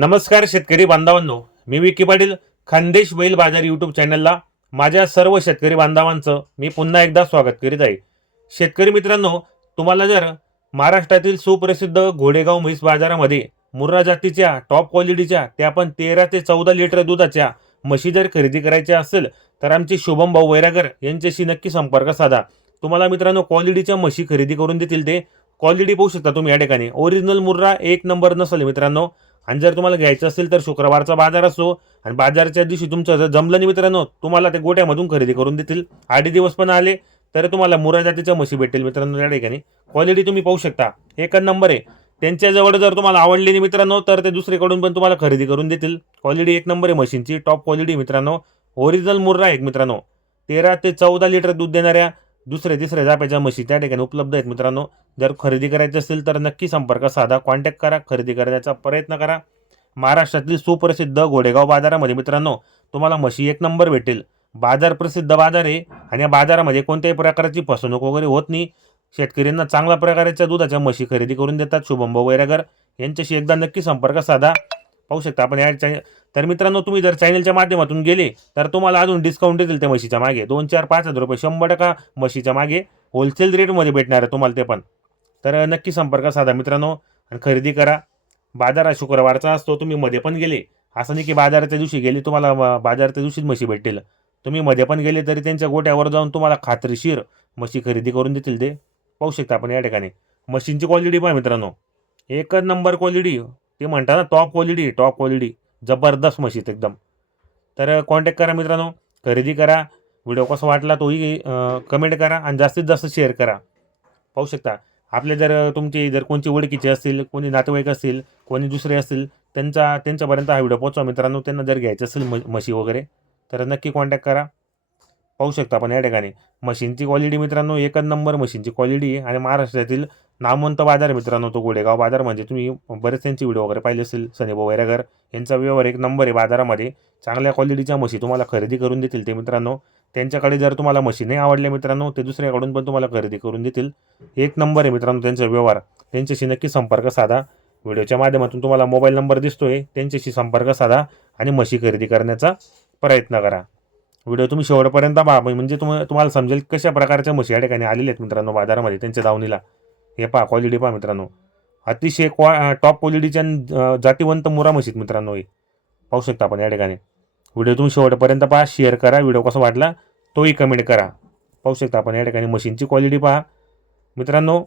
नमस्कार शेतकरी बांधवांनो. मी विकी पाटील खानदेश बैल बाजार यूट्यूब चॅनलला माझ्या सर्व शेतकरी बांधवांचं मी पुन्हा एकदा स्वागत करीत आहे. शेतकरी मित्रांनो तुम्हाला जर महाराष्ट्रातील सुप्रसिद्ध घोडेगाव म्हैस बाजारामध्ये मुर्रा जातीच्या टॉप क्वालिटीच्या त्या पण तेरा ते चौदा लिटर दुधाच्या म्हशी जर खरेदी करायच्या असेल तर आमचे शुभम भाऊ वैरागर यांच्याशी नक्की संपर्क साधा. तुम्हाला मित्रांनो क्वालिटीच्या म्हशी खरेदी करून देतील ते. क्वालिटी पाहू शकता तुम्ही या ठिकाणी. ओरिजिनल मुर्रा एक नंबर नसेल मित्रांनो. आणि जर तुम्हाला घ्यायचं असेल तर शुक्रवारचा बाजार असो आणि बाजारच्या दिवशी तुमचं जर जमलं नाही मित्रांनो तुम्हाला ते गोट्यामधून खरेदी करून देतील. आठ दिवस पण आले तर तुम्हाला मुरा जातीच्या म्हशी भेटेल मित्रांनो त्या ठिकाणी. क्वालिटी तुम्ही पाहू शकता. एकच नंबर आहे. त्यांच्याजवळ जर तुम्हाला आवडली नाही मित्रांनो तर ते दुसरीकडून पण तुम्हाला खरेदी करून देतील. क्वालिटी एक नंबर आहे मशीनची टॉप क्वालिटी मित्रांनो. ओरिजिनल मुर्रा एक मित्रांनो. तेरा ते चौदा लिटर दूध देणाऱ्या दुसरे तिसऱ्या जाप्याच्या म्हशी त्या ठिकाणी उपलब्ध आहेत मित्रांनो. जर खरेदी करायची असेल तर नक्की संपर्क साधा. कॉन्टॅक्ट करा खरेदी करण्याचा प्रयत्न करा. महाराष्ट्रातील सुप्रसिद्ध घोडेगाव बाजारामध्ये मित्रांनो तुम्हाला म्हशी एक नंबर भेटेल. बाजार प्रसिद्ध बाजार आहे आणि या बाजारामध्ये कोणत्याही प्रकारची फसवणूक वगैरे होत नाही. शेतकऱ्यांना चांगल्या प्रकारच्या दुधाच्या म्हशी खरेदी करून देतात. शुभमभाऊ वैरागर यांच्याशी एकदा नक्की संपर्क साधा. पाहू शकता आपण या तर मित्रांनो तुम्ही जर चॅनलच्या माध्यमातून गेले तर तुम्हाला अजून डिस्काउंट देतील त्या म्हशीच्या मागे. दोन चार पाच हजार रुपये शंभर टक्का म्हशीच्या मागे. होलसेल रेटमध्ये भेटणार आहे तुम्हाला ते पण. तर नक्की संपर्क साधा मित्रांनो आणि खरेदी करा. बाजार हा शुक्रवारचा असतो तुम्ही मध्ये पण गेले. असं नाही की बाजाराच्या दिवशी गेले तुम्हाला बाजाराच्या दिवशीच म्हशी भेटेल तुम्ही मध्ये पण गेले तरी त्यांच्या गोट्यावर जाऊन तुम्हाला खात्रीशीर म्हशी खरेदी करून देतील ते. पाहू शकता आपण या ठिकाणी. मशीनची क्वालिटी पहा मित्रांनो. एकच नंबर क्वालिटी ते म्हणतात ना टॉप क्वालिटी टॉप क्वालिटी जबरदस्त म्हशीत एकदम. तर कॉन्टॅक्ट करा मित्रांनो खरेदी करा व्हिडिओ कसा वाटला तोही कमेंट करा आणि जास्तीत जास्त शेअर करा. पाहू शकता आपले जर तुमचे जर कोणची ओळखीचे असतील कोणी नातेवाईक असतील कोणी दुसरे असतील त्यांचा त्यांच्यापर्यंत हा व्हिडिओ पोहोचवा मित्रांनो त्यांना जर घ्यायचं असेल म म्हशी वगैरे तर नक्की कॉन्टॅक्ट करा. पाहू शकता आपण या ठिकाणी. मशीनची क्वालिटी मित्रांनो एकच नंबर मशीनची क्वालिटी आहे. आणि महाराष्ट्रातील नामवंत बाजार मित्रांनो तो गोडेगाव बाजार. म्हणजे तुम्ही बरेच त्यांचे व्हिडिओ वगैरे पाहिले असतील सनीभाऊ वैरागर यांचा व्यवहार एक नंबर आहे बाजारामध्ये. चांगल्या क्वालिटीच्या म्हशी तुम्हाला खरेदी करून देतील ते मित्रांनो. त्यांच्याकडे जर तुम्हाला मशीन नाही आवडल्या मित्रांनो ते दुसऱ्याकडून पण तुम्हाला खरेदी करून देतील. एक नंबर आहे मित्रांनो त्यांचा व्यवहार. त्यांच्याशी नक्की संपर्क साधा. व्हिडिओच्या माध्यमातून तुम्हाला मोबाईल नंबर दिसतोय. त्यांच्याशी संपर्क साधा आणि म्हशी खरेदी करण्याचा प्रयत्न करा. व्हिडिओ तुम्ही शेवटपर्यंत पहा. म्हणजे तुम्ही तुम्हाला समजेल कशा प्रकारच्या म्हशी या ठिकाणी आलेल्या आहेत मित्रांनो बाजारामध्ये त्यांच्या दावणीला. हे पहा क्वालिटी पहा मित्रांनो. अतिशय क्वा टॉप क्वालिटीच्या जातीवंत मुरा म्हशीत मित्रांनो हे. पाहू शकता आपण या ठिकाणी. व्हिडिओ तुम्ही शेवटपर्यंत पहा शेअर करा व्हिडिओ कसा वाटला तोही कमेंट करा. पाहू शकता आपण या ठिकाणी मशीनची क्वालिटी पहा. मित्रांनो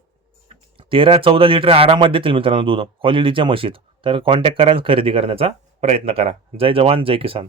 तेरा चौदा लिटर आरामात देतील मित्रांनो दूध. क्वालिटीच्या म्हशीत तर कॉन्टॅक्ट करा खरेदी करण्याचा प्रयत्न करा. जय जवान जय किसान.